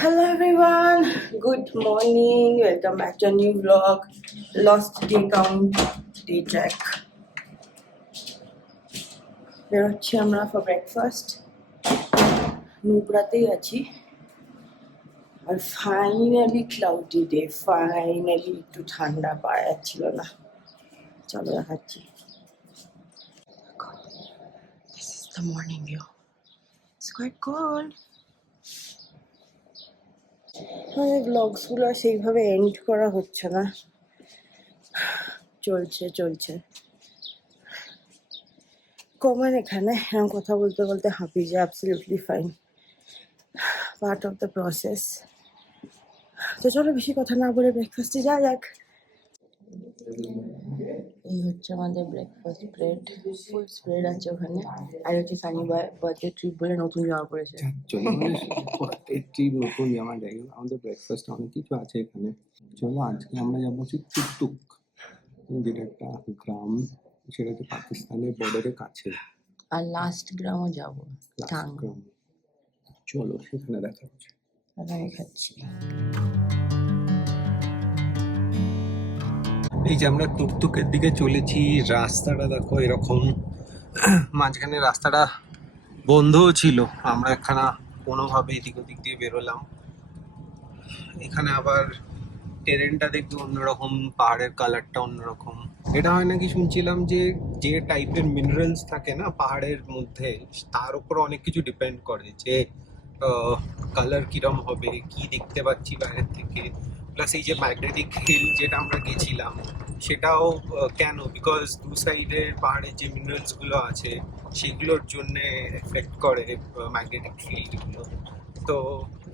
Hello everyone, good morning. Welcome back to a new vlog. Lost day count, day track. বেরোচ্ছি আমরা for breakfast. নুব্রাতেই আছি আর finally cloudy day, finally একটু ঠান্ডা পাওয়া যাচ্ছিল না। চলো দেখাচ্ছি। This is the morning view. It's quite cold. ব্লগসগুলো সেইভাবে এন্ড করা হচ্ছে না, চলছে কমন। এখানে এরকম কথা বলতে বলতে হাঁপিয়ে যায়, absolutely fine, part of the process. তো চলো বেশি কথা না বলে ব্রেকফাস্টে যা যাক। এই হচ্ছে আমাদের ব্রেকফাস্ট ব্রেড, ফুল স্প্রেড আছে ওখানে। আর হচ্ছে সানি বার্থডে ট্রিপ বলে নতুন জামা পড়েছে। ট্রিপ নতুন জামা যাই আমাদের ব্রেকফাস্ট অনেক কিছু আছে এখানে। চলো আজকে আমরা যাবো হচ্ছে টুকটুক, যেটা একটা গ্রাম, সেটা হচ্ছে পাকিস্তানের বর্ডারের কাছে। আর লাস্ট গ্রামও যাবো, টাং। চলো সেখানে দেখা হচ্ছে। খাচ্ছি। এই যে আমরা টুকটুকের দিকে চলেছি, রাস্তাটা দেখো এরকম, মাঝখানে রাস্তাটা বন্ধও ছিল। আমরা একখানা কোনোভাবে এদিক ওদিক দিয়ে বেরোলাম। এখানে আবার টেরেনটা দেখবে অন্যরকম, পাহাড়ের কালারটা অন্যরকম। এটা হয় নাকি শুনছিলাম যে যে টাইপের মিনারেলস থাকে না পাহাড়ের মধ্যে, তার উপর অনেক কিছু ডিপেন্ড করে যে কালার কিরম হবে, কি দেখতে পাচ্ছি বাইরের থেকে। প্লাস এই যে ম্যাগনেটিক হিল যেটা আমরা গেছিলাম, সেটাও কেন, বিকজ দু সাইডের পাহাড়ের যে মিনারেলসগুলো আছে সেগুলোর জন্যে এফেক্ট করে ম্যাগনেটিক ফিল্ডগুলো। তো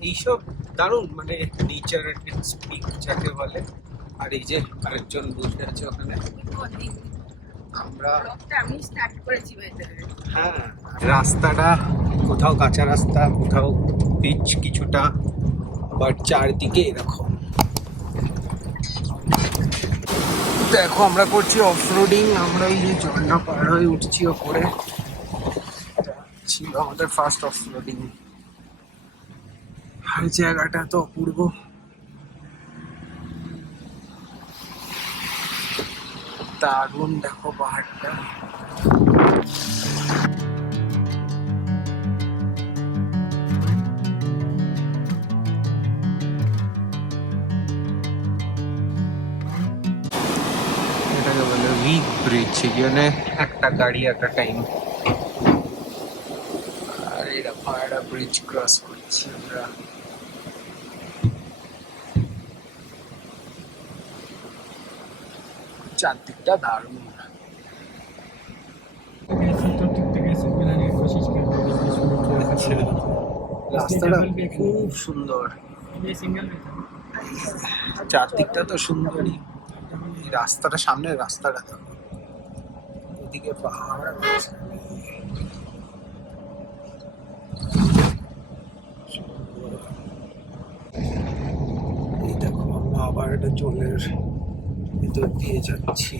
এইসব দারুণ, মানে নেচার স্পিক যাকে বলে। আর এই যে আরেকজন বসে আছে ওখানে, আমরা আমি স্টার্ট করেছি। হ্যাঁ, রাস্তাটা কোথাও কাঁচা রাস্তা, কোথাও পিচ কিছুটা, বাট চারদিকে এরকম। দেখো আমরা করছি অফরোডিং, আমরা এই যে ঝর্ণা পার হয়ে উঠছি ওপরে। ছিল আমাদের ফার্স্ট অফরোডিং। আর জায়গাটা তো অপূর্ব, দারুণ। দেখো পাহাড়টা, এটাকে বলে উইক ব্রিজ, সেখানে একটা গাড়ি একটা টাইম। আর এরকম একটা ব্রিজ ক্রস করছি আমরা। চারদিকটা দারুণ। রাস্তাটা খুব সুন্দর, চারদিকটা তো সুন্দরই। এই রাস্তাটা, সামনে রাস্তাটা দেখো, এদিকে পাহাড়, এই দেখো আবার একটা জলের ভিতর দিয়ে যাচ্ছি।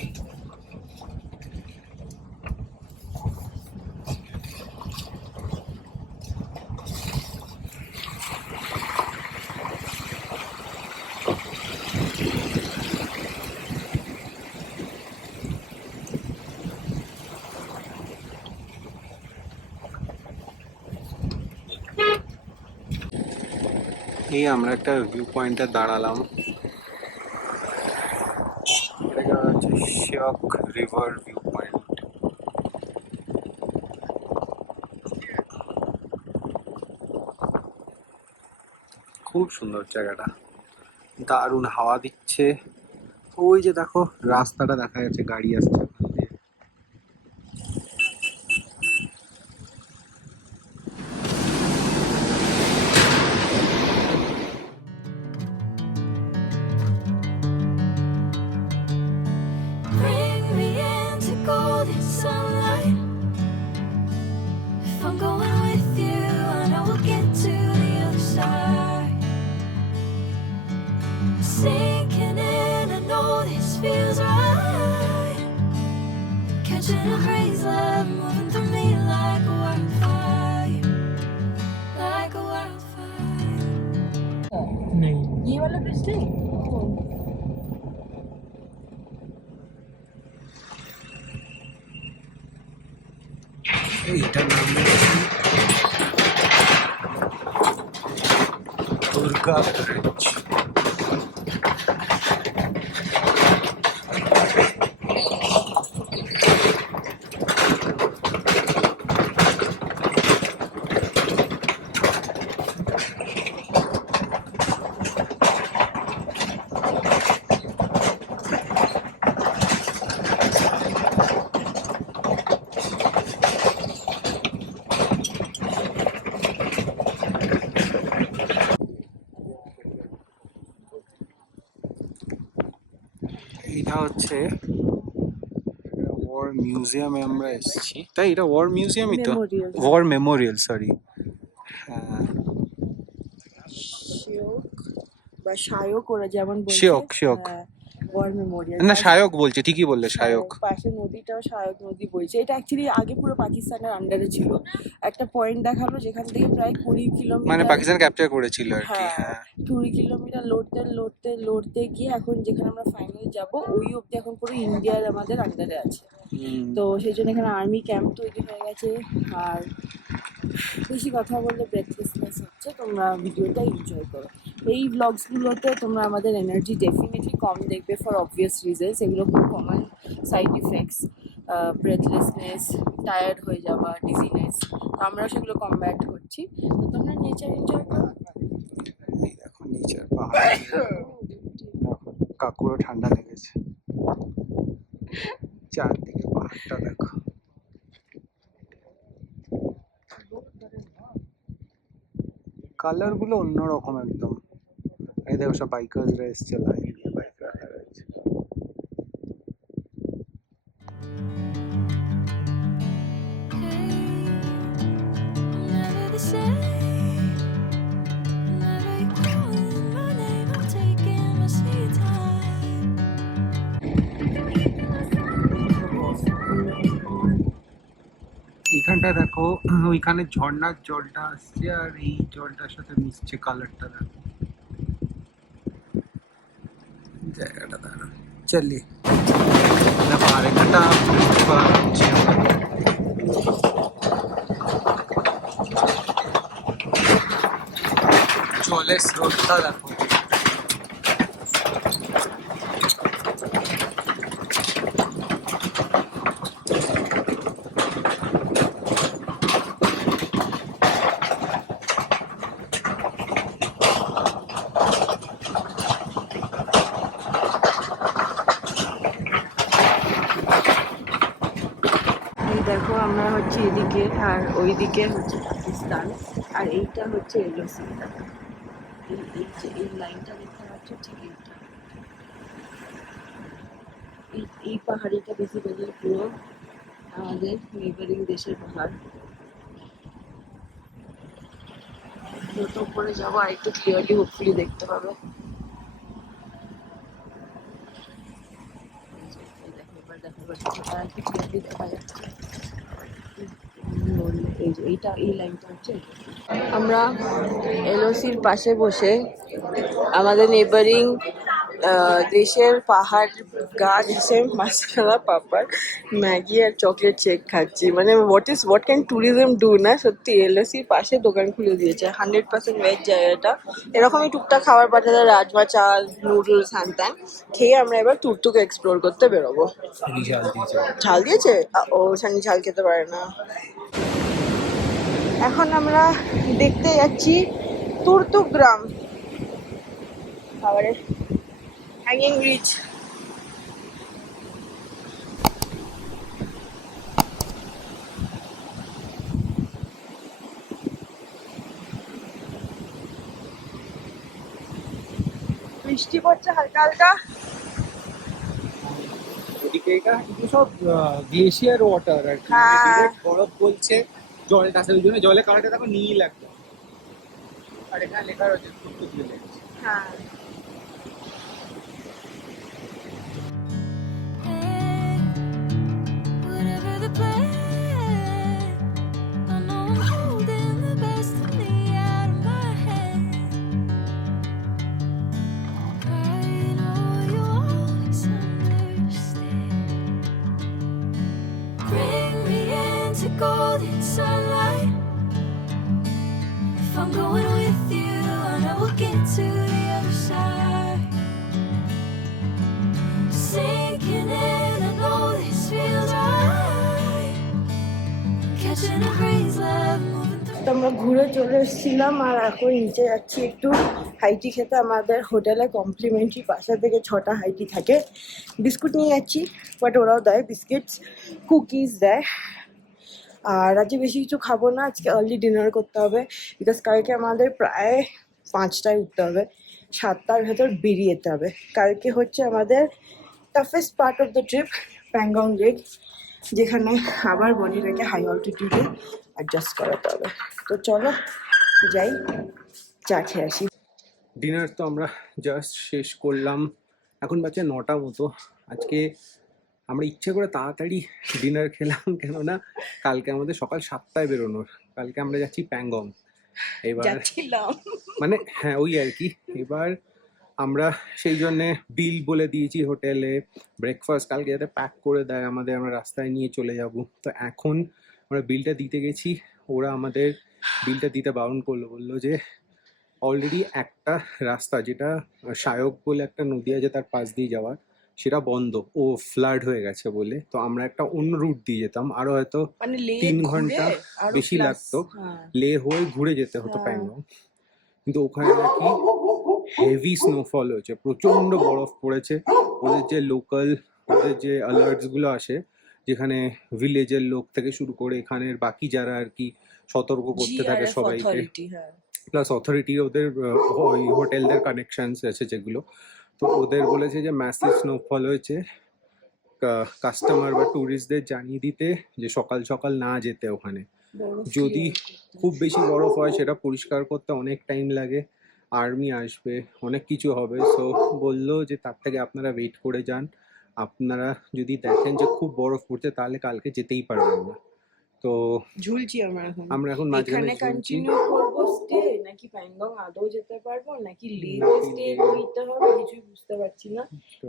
এই আমরা একটা ভিউ পয়েন্টে দাঁড়ালাম, এটাকে হচ্ছে শিয়ক রিভার ভিউ পয়েন্ট। খুব সুন্দর জায়গাটা, দারুণ হাওয়া দিচ্ছে। ওই যে দেখো রাস্তাটা দেখা যাচ্ছে, গাড়ি আসছে। Bring me into golden sunlight. If I'm going with you, I know we'll get to the other side. Sinking in, I know this feels right. वाला ब्रिज नहीं এইটার নাম হচ্ছে দুর্গা ব্রিজ। এটা হচ্ছে ওয়ার মিউজিয়ামে আমরা এসেছি, তাই এটা ওয়ার মিউজিয়ামই তো, Memorial. War Memorial, sorry. হ্যাঁ, শিওক বা শায়ক ওরা যেমন বলছে শিওক, শিওক। ওয়ার মেমোরিয়াল না, শায়ক বলছে, ঠিকই বললে, শায়ক। পাশে নদীটাও শায়ক নদী বইছে। এটা অ্যাকচুয়ালি আগে পুরো পাকিস্তানের আন্ডারে ছিল। একটা পয়েন্ট দেখালো যেখান থেকে প্রায় 20 কিলোমিটার, মানে পাকিস্তান ক্যাপচার করেছিল আর কি। হ্যাঁ হ্যাঁ, 20 কিলোমিটার লড়তে গিয়ে এখন যেখানে আমরা ফাইনাল যাব ওই অবধি এখন পুরো ইন্ডিয়ার আমাদের আন্ডারে আছে। তো সেই জন্য এখানে আর্মি ক্যাম্প তৈরি হয়ে গেছে। আর বেশি কথা বললে ব্রেথলেসনেস হচ্ছে, তোমরা ভিডিওটা এনজয় করো। এই ব্লগসগুলোতে তোমরা আমাদের এনার্জি ডেফিনেটলি কম দেখবে ফর অবভিয়াস রিজনস। এগুলো খুব common side effects, breathlessness, tired হয়ে যাওয়া, ডিজিনেস, আমরা সেগুলো কমব্যাট করছি। তো তোমরা নেচার এনজয় করো। এই দেখো নিচের পাহাড়, দেখো কাকুরও ঠান্ডা লেগেছে। চারদিকে পাহাড়টা দেখো। কালার গুলো অন্যরকম একদম। এই দেখো সব বাইকার্সরা এসছে, লাইন দিয়ে বাইক রাখা রয়েছে। Never the same. Never you calling my name. I'm taking my sweet time. এখানটা দেখো, ওইখানে ঝর্ণার জলটা আসছে আর এই জলটার সাথে মিশছে, কালারটা দেখো। জায়গাটা দাঁড়া, চলি দেখো আরেকটা হচ্ছে জলের স্রোতটা দেখো। এই দেখো আমরা হচ্ছে এদিকে আর ওইদিকে হচ্ছে পাকিস্তান, আর এইটা হচ্ছে এলওসি। এই লাইনটা দেখতে পাচ্ছ, ঠিক এইটা। এই পাহাড়িটা বেসিক্যালি পুরো আমাদের নেইবারিং দেশের পাহাড়। যত উপরে যাবো আর একটু ক্লিয়ারলি হোপফুলি দেখতে পাবে। এই লাইনটা হচ্ছে, আমরা এলওসির পাশে বসে আমাদের নেবারিং দেশের পাহাড় গাছ হিসেবে মাসালা পাপার ম্যাগি আর চকলেট চেক খাচ্ছি। মানে হোয়াট ক্যান ট্যুরিজম ডু না। সত্যি এলওসির পাশে দোকান খুলে দিয়েছে, 100% ভেজ জায়গাটা। এরকমই টুকটাক খাবার পাঠাতে, রাজমা চাল, নুডলস, হ্যান ত্যান খেয়ে আমরা এবার তুর্তুকে এক্সপ্লোর করতে বেরোবো। ঝাল দিয়েছে? ও সানি ঝাল খেতে পারে না। এখন আমরা দেখতে যাচ্ছি তুর্তুক গ্রাম, খাবারের হ্যাঙ্গিং ব্রিজ। বৃষ্টি পড়ছে হালকা হালকা। ওদিকে এটা সব গ্লেশিয়ার ওয়াটার আর কি, হ্যাঁ। বরফ গলছে, জলটা আছে, ওই জন্য জলের কালারটা দেখো নীল একদম। আর এখানে লেখা রয়েছে তুর্তুক ভিলেজ। হ্যাঁ, Hey, whatever the plan, I know I'm holding the best of me out of my head. golden sunlight. If I'm going with you, I know we'll get to the other side. Sinking in, I know this feels right. Catching a breeze, love moving through. তো আমরা ঘুরে চলে এসেছিলাম আর এখন নিচে যাচ্ছি একটু হাইটি খেতে। আমাদের হোটেলে কমপ্লিমেন্টারি বাসা থেকে 6টা হাইটি থাকে। বিস্কুট নিয়ে যাচ্ছি, বাট ওরাও দেয় বিস্কিটস, কুকিজ দেয়। আর আজকে বেশি কিছু খাবো না, আজকে আর্লি ডিনার করতে হবে, বিকজ কালকে আমাদের প্রায় 5টায় উঠতে হবে, 7টার ভেতর বেরিয়ে যেতে হবে। কালকে হচ্ছে আমাদের toughest part of the trip, Pangong lake, যেখানে আবার বডিটাকে হাই অল্টিটিউডে অ্যাডজাস্ট করাতে হবে। তো চলো যাই, চা খেয়ে আসি। ডিনার তো আমরা জাস্ট শেষ করলাম, এখন বাজে 9টা মতো। আজকে আমরা ইচ্ছে করে তাড়াতাড়ি ডিনার খেলাম, কেননা কালকে আমাদের সকাল 7টায় বেরোনোর। কালকে আমরা যাচ্ছি প্যাংগং। এবার যাচ্ছিলাম মানে হ্যাঁ ওই আর কি। এবার আমরা সেই জন্যে বিল বলে দিয়েছি হোটেলে, ব্রেকফাস্ট কালকে যাতে প্যাক করে দেয় আমাদের, আমরা রাস্তায় নিয়ে চলে যাব। তো এখন আমরা বিলটা দিতে গেছি, ওরা আমাদের বিলটা দিতে বারণ করলো, বললো যে অলরেডি একটা রাস্তা, যেটা সায়ক বলে একটা নদী আছে তার পাশ দিয়ে যাওয়ার, সেটা বন্ধ, ও ফ্লাড হয়ে গেছে বলে। তো আমরা একটা অন্য রুট দিয়ে যেতাম, আরো হয়তো মানে 3 ঘন্টা বেশি লাগতো, লে হয়ে ঘুরে যেতে হতো হ্যাঁ। প্যাংগং। কিন্তু ওখানে নাকি হেভি স্নোফল হয়েছে, প্রচন্ড বরফ পড়েছে। ওদের যে লোকাল, ওদের যে অ্যালার্টস গুলো আসে, যেখানে ভিলেজের লোক থেকে শুরু করে এখানের বাকি যারা আর কি সতর্ক করতে থাকে সবাইকে, প্লাস অথরিটি ওদের ওই হোটেলদের কানেকশনস আছে যেগুলো, তো ওদের বলেছে যে ম্যাসিভ স্নোফল হয়েছে, কাস্টমার বা ট্যুরিস্টদের জানিয়ে দিতে যে সকাল সকাল না যেতে ওখানে। যদি খুব বেশি বরফ হয় সেটা পরিষ্কার করতে অনেক টাইম লাগে, আর্মি আসবে, অনেক কিছু হবে। সো বললো যে তার থেকে আপনারা ওয়েট করে যান, আপনারা যদি দেখেন যে খুব বরফ পড়ছে তাহলে কালকে যেতেই পারবেন না। তো ঝুলছি আমরা এখন মাঝখানে এখানে ঝুলছি। কন্টিনিউ করব স্টে, নাকি প্যাংগং আদৌ যেতে পারবো, নাকি লেতে স্টে নিতে হবে, কিছুই বুঝতে পারছি না।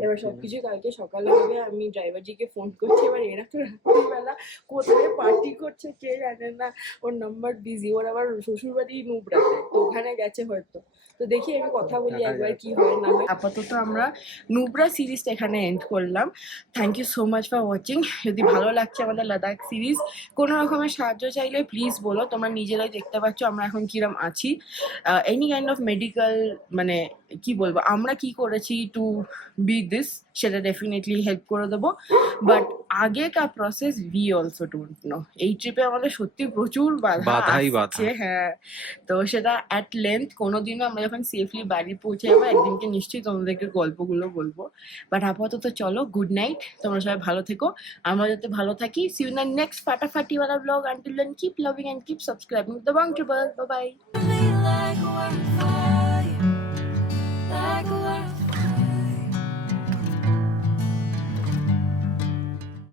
এবার সবকিছু কালকে সকালে হবে। আমি ড্রাইভারজিকে ফোন করছি, এবার এরা তো রাত্রিবেলা কোথায় পার্টি করছে কে জানে না, ওর নাম্বার বিজি, ওর আবার শ্বশুরবাড়ি নুবরাতে, তো ওখানে গেছে হয়তো। তো দেখি আমি কথা বলি একবার কি হয় না হয়। আপাতত আমরা নুবরা সিরিজটা এখানে এন্ড করলাম। Thank you so much for watching. যদি ভালো লাগছে আমাদের লাদাখ সিরিজ, কোনো রকমের সাহায্য চাইলে প্লিজ বলো, তোমরা নিজেরাই দেখতে পাচ্ছ আমরা এখন কিরম আছি। এনি কাইন্ড অফ মেডিকেল, মানে কি বলবো, আমরা কি করেছি টু বি দিস, সেটা ডেফিনেটলি হেল্প করে দেবো। বাট আগেকার process we also don't know. এই ট্রিপে আমাদের সত্যি প্রচুর বাধাই বাধা। আসছে, হ্যাঁ। তো সেটা অ্যাট লেন্থ কোনোদিনও আমরা যখন সেফলি বাড়ি পৌঁছে যাবো একদিনকে নিশ্চয়ই তোমাদেরকে গল্পগুলো বলবো। বাট আপাতত চলো, গুড নাইট, তোমরা সবাই ভালো থেকো, আমরা যাতে ভালো থাকি। See you in the next ফাটাফাটিওয়ালা vlog. Until then, keep loving and keep subscribing to the Bang Tribal. Bye bye. Me like we're on fire, like we're on